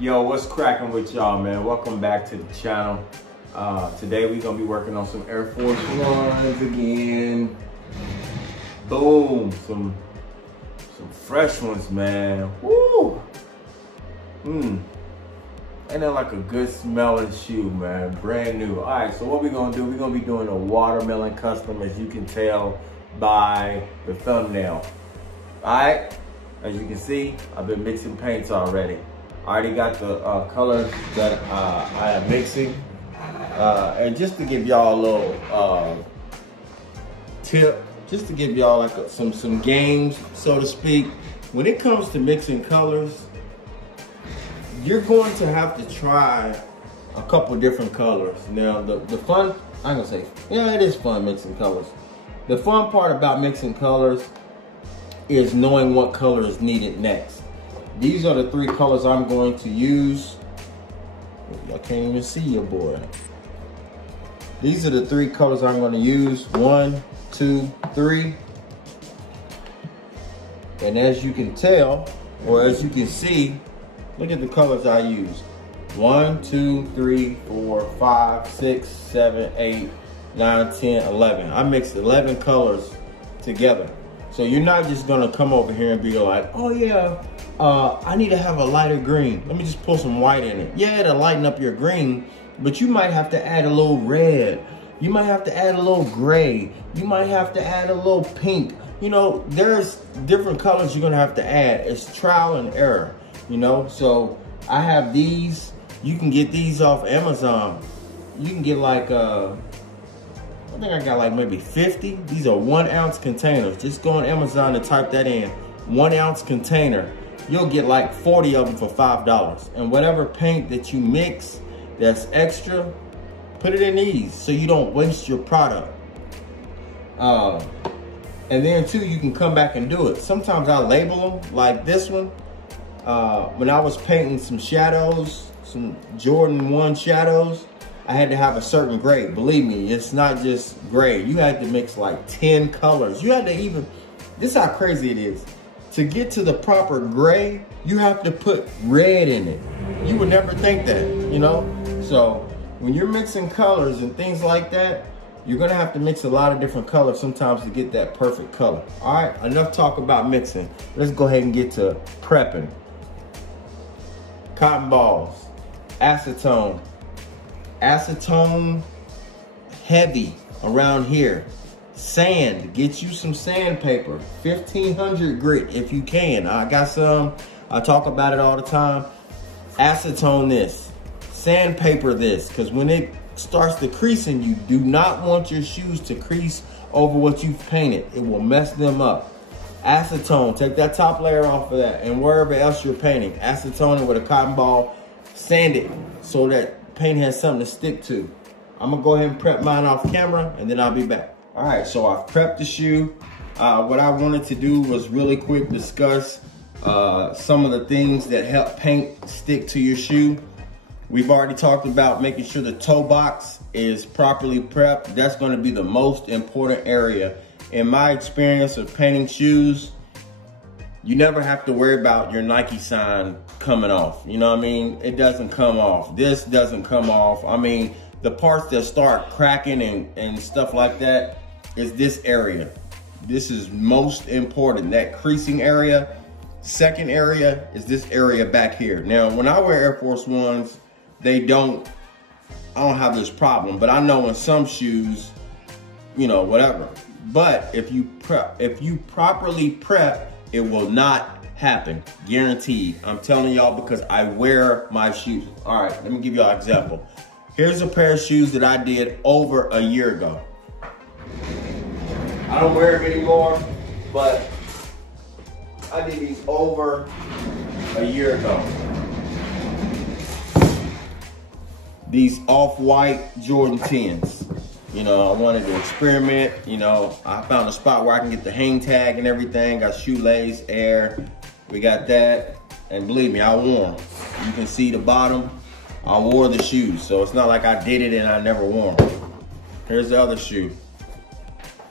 Yo, what's cracking with y'all, man? Welcome back to the channel. Today we're gonna be working on some Air Force Ones again. Boom, some fresh ones, man. Woo! Ain't that like a good smelling shoe, man? Brand new. All right, so what we're gonna do, we're gonna be doing a watermelon custom, as you can tell by the thumbnail. All right, as you can see, I've been mixing paints already. I already got the colors that I am mixing. And just to give y'all a little tip, just to give y'all like some games, so to speak. When it comes to mixing colors, you're going to have to try a couple different colors. Now, the fun, I'm gonna say, yeah, it is fun mixing colors. The fun part about mixing colors is knowing what color is needed next. These are the three colors I'm going to use. I can't even see your boy. These are the three colors I'm going to use. 1, 2, 3. And as you can tell, or as you can see, look at the colors I use. 1, 2, 3, 4, 5, 6, 7, 8, 9, 10, 11. I mixed 11 colors together. So you're not just gonna come over here and be like, oh yeah, I need to have a lighter green. Let me just pull some white in it. Yeah, to lighten up your green, but you might have to add a little red. You might have to add a little gray. You might have to add a little pink. You know, there's different colors you're gonna have to add. It's trial and error, you know? So I have these. You can get these off Amazon. You can get like, I think I got like maybe 50. These are 1 ounce containers. Just go on Amazon and type that in. 1 ounce container. You'll get like 40 of them for $5. And whatever paint that you mix that's extra, put it in these so you don't waste your product. And then too, you can come back and do it. Sometimes I label them, like this one. When I was painting some shadows, some Jordan 1 shadows, I had to have a certain grade. Believe me, it's not just gray. You had to mix like 10 colors. You had to even, this is how crazy it is. To get to the proper gray, you have to put red in it. You would never think that, you know? So when you're mixing colors and things like that, you're gonna have to mix a lot of different colors sometimes to get that perfect color. All right, enough talk about mixing. Let's go ahead and get to prepping. Cotton balls, acetone. Acetone heavy around here. Sand, get you some sandpaper. 1500 grit if you can. I got some, I talk about it all the time. Acetone this, sandpaper this, because when it starts to creasing, you do not want your shoes to crease over what you've painted. It will mess them up. Acetone, take that top layer off of that, and wherever else you're painting, acetone it with a cotton ball, sand it so that paint has something to stick to. I'm gonna go ahead and prep mine off camera and then I'll be back. All right, so I've prepped the shoe. What I wanted to do was really quick discuss some of the things that help paint stick to your shoe. We've already talked about making sure the toe box is properly prepped. That's gonna be the most important area. In my experience of painting shoes, you never have to worry about your Nike sign coming off. You know what I mean? It doesn't come off. This doesn't come off. I mean, the parts that start cracking and stuff like that is this area. This is most important, that creasing area. Second area is this area back here. Now, when I wear Air Force Ones, I don't have this problem, but I know in some shoes, you know, whatever. But if you properly prep, it will not happen, guaranteed. I'm telling y'all because I wear my shoes. All right, let me give y'all an example. Here's a pair of shoes that I did over a year ago. I don't wear them anymore, but I did these over a year ago. These off-white Jordan 10s. You know, I wanted to experiment. You know, I found a spot where I can get the hang tag and everything. Got shoelace, air. We got that. And believe me, I wore them. You can see the bottom. I wore the shoes. So it's not like I did it and I never wore them. Here's the other shoe.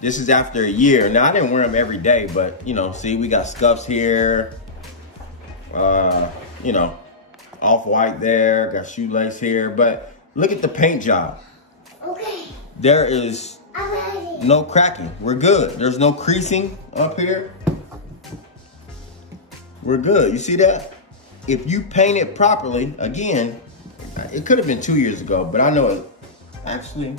This is after a year. Now, I didn't wear them every day, but, you know, see, we got scuffs here. You know, off-white there, got shoelace here, but look at the paint job. Okay. There is no cracking. We're good. There's no creasing up here. We're good. You see that? If you paint it properly, again, it could have been 2 years ago, but I know it actually,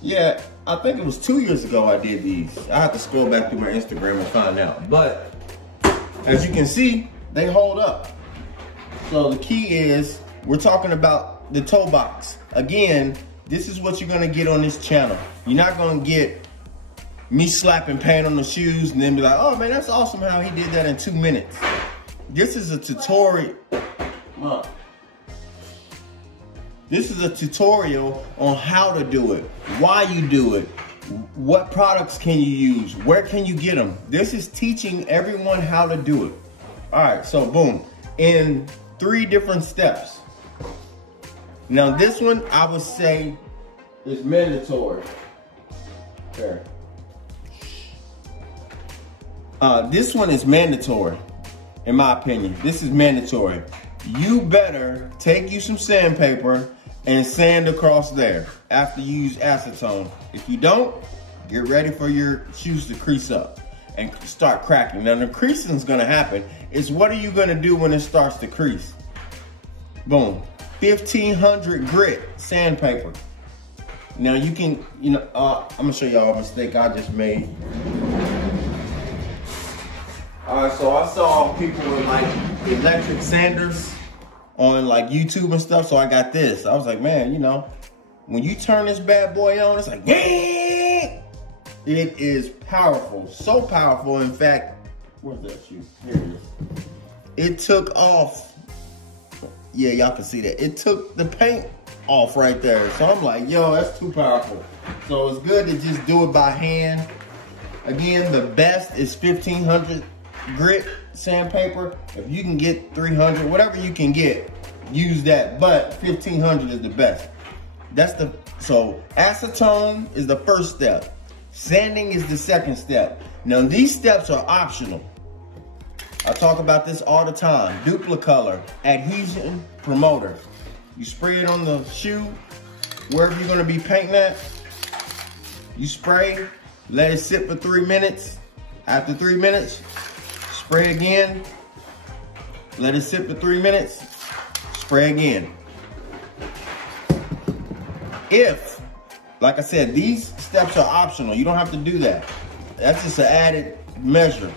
yeah, I think it was 2 years ago I did these. I have to scroll back through my Instagram and find out. But as you can see, they hold up. So the key is, we're talking about the toe box. Again, this is what you're gonna get on this channel. You're not gonna get me slapping paint on the shoes and then be like, oh man, that's awesome how he did that in 2 minutes. This is a tutorial. This is a tutorial on how to do it, why you do it, what products can you use, where can you get them. This is teaching everyone how to do it. All right, so boom, in 3 different steps. Now this one, I would say, is mandatory. There. This one is mandatory, in my opinion. This is mandatory. You better take you some sandpaper and sand across there after you use acetone. If you don't, get ready for your shoes to crease up and start cracking. Now the creasing is gonna happen. It's what are you gonna do when it starts to crease? Boom, 1500 grit sandpaper. Now you can, I'm gonna show y'all a mistake I just made. All right, so I saw people with like electric sanders on like YouTube and stuff, so I got this. I was like, man, when you turn this bad boy on, it's like, it is powerful, so powerful. In fact, where's that shoe? Here it is. It took off, yeah, y'all can see that. It took the paint off right there. So I'm like, yo, that's too powerful. So it's good to just do it by hand. Again, the best is 1500 grit sandpaper. If you can get 300, whatever you can get, use that, but 1500 is the best. So acetone is the first step. Sanding is the second step. Now these steps are optional. I talk about this all the time. Duplicolor, adhesion promoter. You spray it on the shoe, wherever you're gonna be painting at. You spray, let it sit for 3 minutes. After 3 minutes, spray again, let it sit for 3 minutes, spray again. If, like I said, these steps are optional, you don't have to do that. That's just an added measure.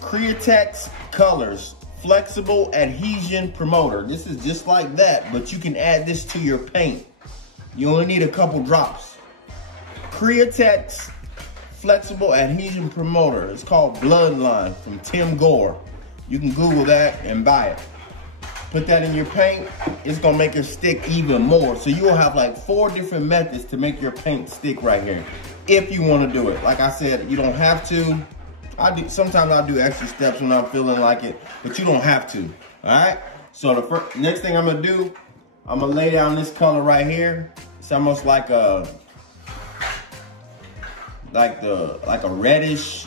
Createx Colors Flexible Adhesion Promoter. This is just like that, but you can add this to your paint. You only need a couple drops. Createx Flexible Adhesion Promoter. It's called Bloodline from Tim Gore. You can Google that and buy it. Put that in your paint. It's gonna make it stick even more. So you'll have like 4 different methods to make your paint stick right here, if you want to do it. Like I said, you don't have to. Sometimes I do extra steps when I'm feeling like it, but you don't have to. All right. So the next thing I'm gonna do, I'm gonna lay down this color right here. It's almost like a reddish,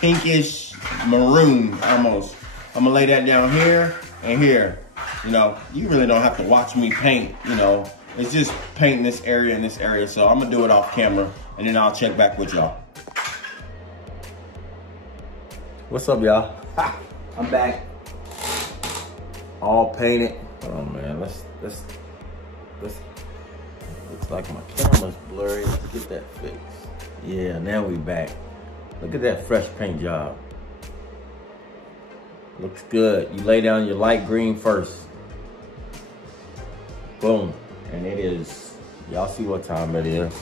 pinkish maroon almost. I'm gonna lay that down here and here. You really don't have to watch me paint. It's just painting this area and this area. So I'm gonna do it off camera, and then I'll check back with y'all. What's up, y'all? I'm back. All painted. Hold on, man. Let's. Looks like my camera's blurry. Let's get that fixed. Yeah, now we back. Look at that fresh paint job. Looks good. You lay down your light green first. Boom. And it is, y'all see what time it is.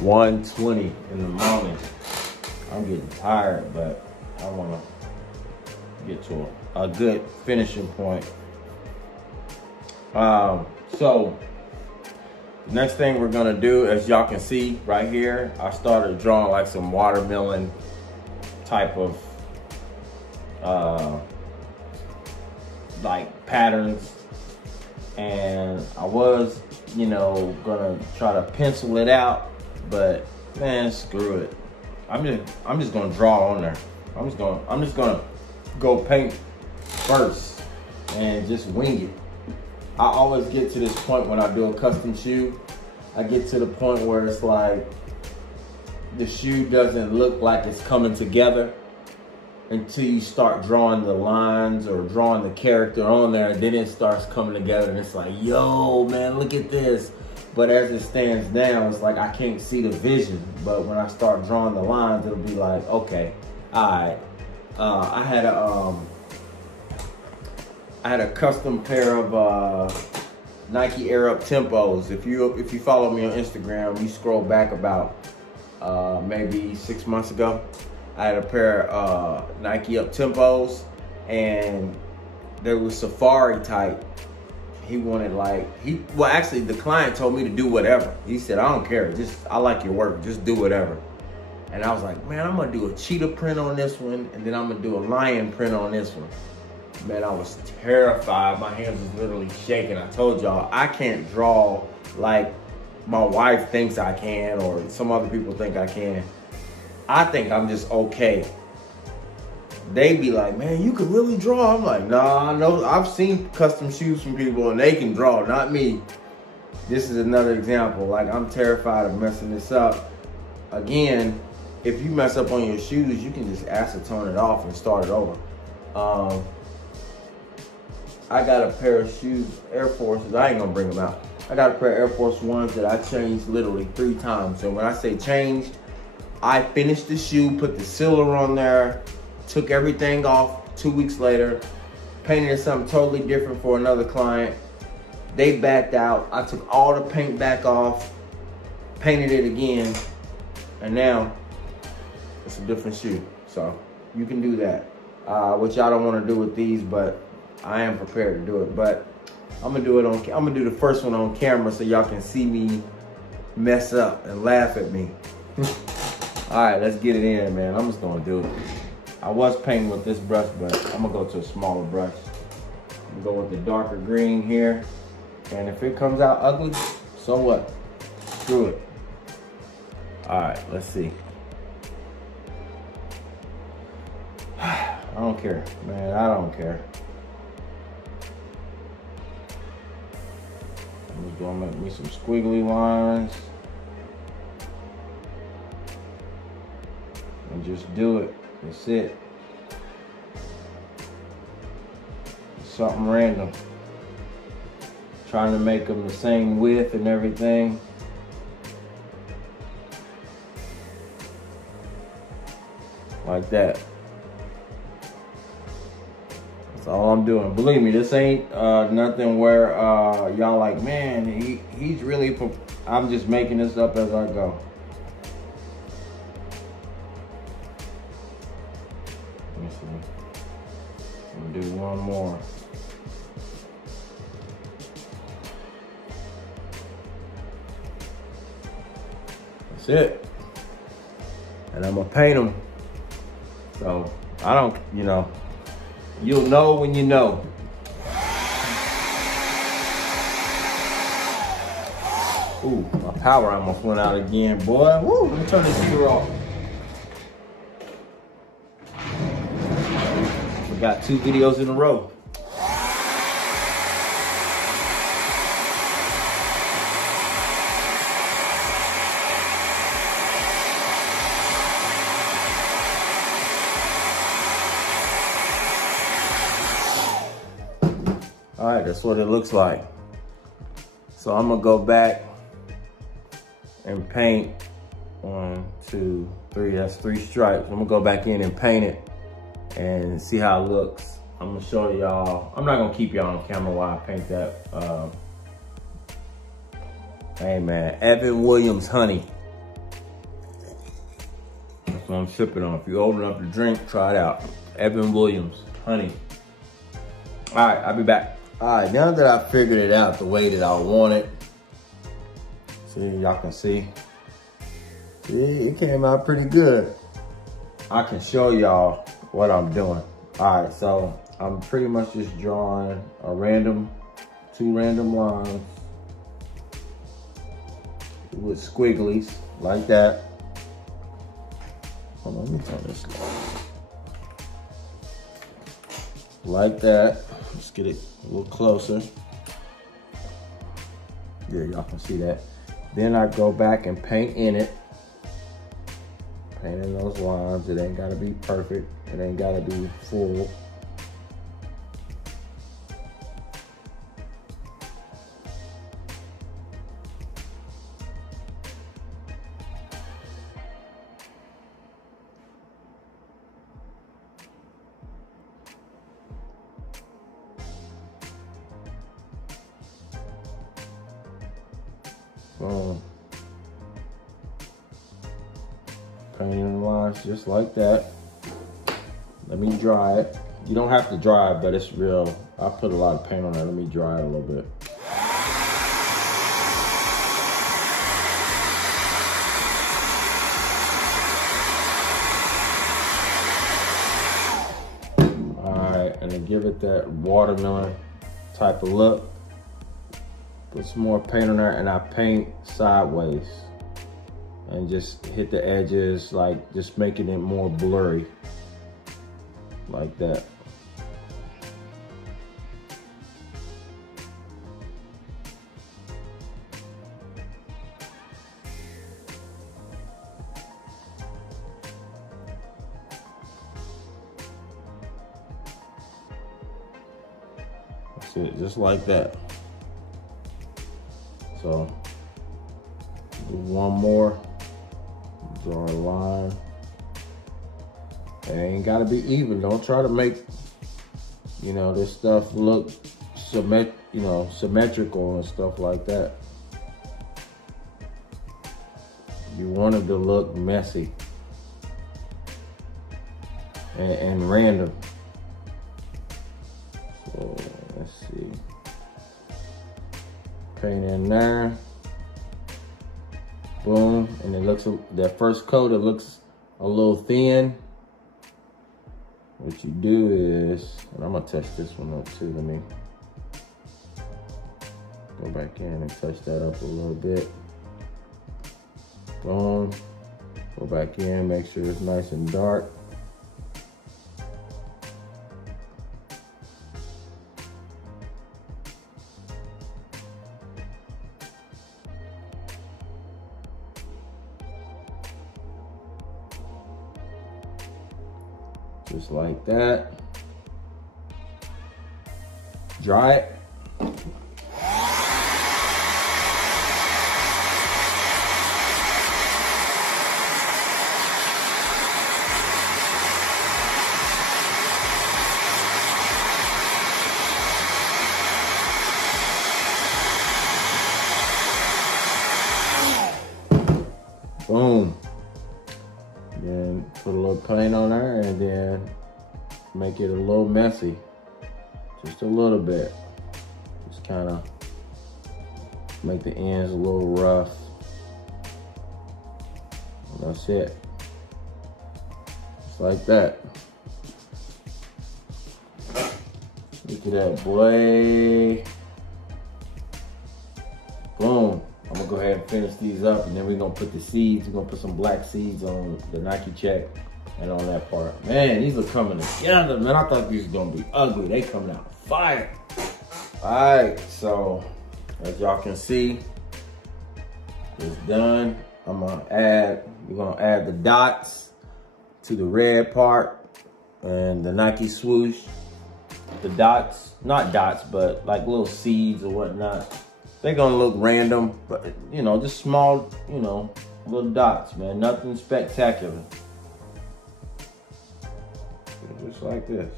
1:20 in the morning. I'm getting tired, but I want to get to a good finishing point. So next thing we're gonna do, as y'all can see right here, I started drawing like some watermelon type of like patterns, and I was gonna try to pencil it out, but man, screw it. I'm just gonna draw on there. I'm just gonna go paint first and just wing it. I always get to this point when I do a custom shoe, I get to the point where it's like the shoe doesn't look like it's coming together until you start drawing the lines or drawing the character on there, and then it starts coming together and it's like, yo, man, look at this. But as it stands now, it's like I can't see the vision. But when I start drawing the lines, it'll be like, okay, all right. I had a custom pair of Nike Air Up Tempos. If you follow me on Instagram, you scroll back about maybe 6 months ago. I had a pair of Nike Up Tempos, and there was Safari type. He wanted well, actually the client told me to do whatever. He said, I don't care, I like your work, just do whatever. And I was like, man, I'm gonna do a cheetah print on this one, and then I'm gonna do a lion print on this one. Man, I was terrified. My hands was literally shaking. I told y'all, I can't draw like my wife thinks I can, or some other people think I can. I think I'm just okay. They be like, man, you can really draw. I'm like, nah, no, I've seen custom shoes from people and they can draw, not me. This is another example. Like, I'm terrified of messing this up. Again, if you mess up on your shoes, you can just acetone it off and start it over. I got a pair of shoes, Air Forces, I ain't gonna bring them out. I got a pair of Air Force Ones that I changed literally 3 times. So when I say changed, I finished the shoe, put the sealer on there, took everything off 2 weeks later, painted it something totally different for another client. They backed out. I took all the paint back off, painted it again, and now it's a different shoe. So you can do that. Which y'all don't want to do with these, but I am prepared to do it. But I'm gonna do the first one on camera so y'all can see me mess up and laugh at me. All right, let's get it in, man. I'm just gonna do it. I was painting with this brush, but I'm gonna go to a smaller brush. I'm gonna go with the darker green here. And if it comes out ugly, so what? Screw it. All right, let's see. I don't care, man, I don't care. I'm just gonna make me some squiggly lines. And just do it. That's it. Something random. Trying to make them the same width and everything. Like that. That's all I'm doing. Believe me, this ain't nothing where y'all like, man, he's really, I'm just making this up as I go. Let me see. I'm gonna do one more. That's it. And I'm gonna paint them. So I don't, you'll know when you know. Ooh, my power almost went out again, boy. Woo, let me turn this heater off. We got 2 videos in a row. All right, that's what it looks like. So I'm gonna go back and paint 1, 2, 3, that's 3 stripes. I'm gonna go back in and paint it and see how it looks. I'm gonna show y'all. I'm not gonna keep y'all on camera while I paint that. Hey man, Evan Williams Honey. That's what I'm sipping on. If you're old enough to drink, try it out. Evan Williams Honey. All right, I'll be back. All right, now that I figured it out the way that I want it, see, y'all can see. See, it came out pretty good. I can show y'all what I'm doing. All right, so I'm pretty much just drawing a 2 random lines with squigglies like that. Hold on, let me turn this off. like that. Let's get it a little closer. Yeah, y'all can see that. Then I go back and paint in it. Paint in those lines. It ain't gotta be perfect. It ain't gotta be full. Boom. Painting the lines just like that. Let me dry it. You don't have to dry it, but it's real. I put a lot of paint on there. Let me dry it a little bit. All right, and then give it that watermelon type of look. Put some more paint on there, and I paint sideways and just hit the edges, like just making it more blurry like that. That's it, just like that. So, do one more, draw a line. It ain't gotta be even. Don't try to make, this stuff look symmetrical and stuff like that. You want it to look messy and random. So, let's see. Paint in there, boom, and it looks, that first coat, it looks a little thin. What you do is, and I'm gonna touch this one up too, let me go back in and touch that up a little bit. Boom, go back in, make sure it's nice and dark. Just like that. Dry it. Boom. Then put a little paint on there and then make it a little messy. Just a little bit. Just kind of make the ends a little rough. And that's it. Just like that. Look at that, boy. Boom. I'm gonna go ahead and finish these up, and then we're gonna put the seeds. We're gonna put some black seeds on the Nike check and on that part. Man, these are coming together, man. I thought these were gonna be ugly. They coming out fire. All right, so as y'all can see, it's done. we're gonna add the dots to the red part and the Nike swoosh. The dots, not dots, but like little seeds or whatnot. They're gonna look random, but just small, little dots, man. Nothing spectacular. Just like this.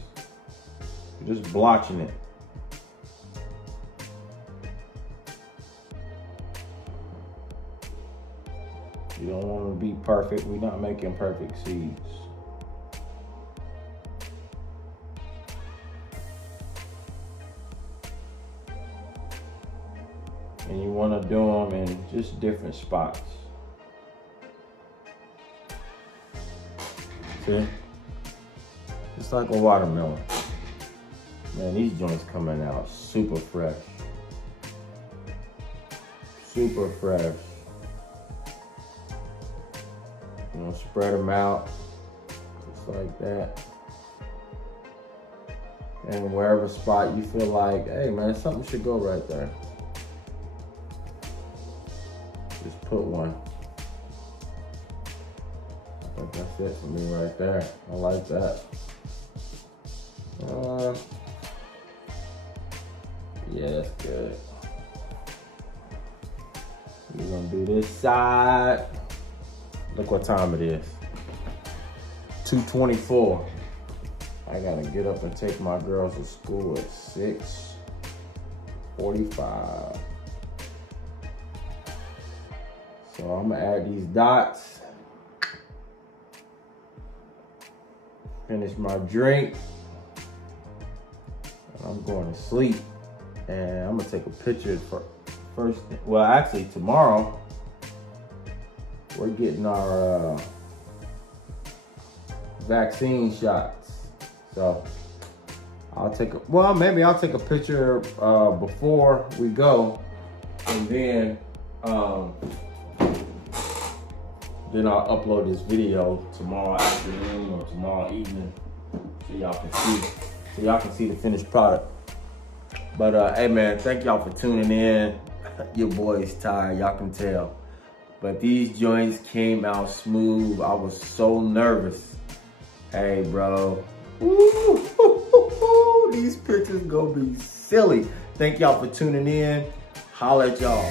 You're just blotching it. You don't want to be perfect. We're not making perfect seeds. And you want to do them in just different spots. See? It's like a watermelon. Man, these joints coming out super fresh. Super fresh. Spread them out just like that. And wherever spot you feel like, hey man, something should go right there. Just put one. I think that's it for me right there. I like that. Yeah, that's good. We're gonna do this side. Look what time it is. 2:24. I gotta get up and take my girls to school at 6:45. So I'm gonna add these dots. Finish my drink. And I'm going to sleep. And I'm gonna take a picture for first. Well, actually tomorrow, we're getting our vaccine shots. So I'll take a, well, maybe I'll take a picture before we go, and then I'll upload this video tomorrow afternoon or tomorrow evening, so y'all can see the finished product. But hey man, thank y'all for tuning in. Your boy's tired, y'all can tell. But these joints came out smooth. I was so nervous. Hey bro. Ooh, these pictures gonna be silly. Thank y'all for tuning in. Holla at y'all.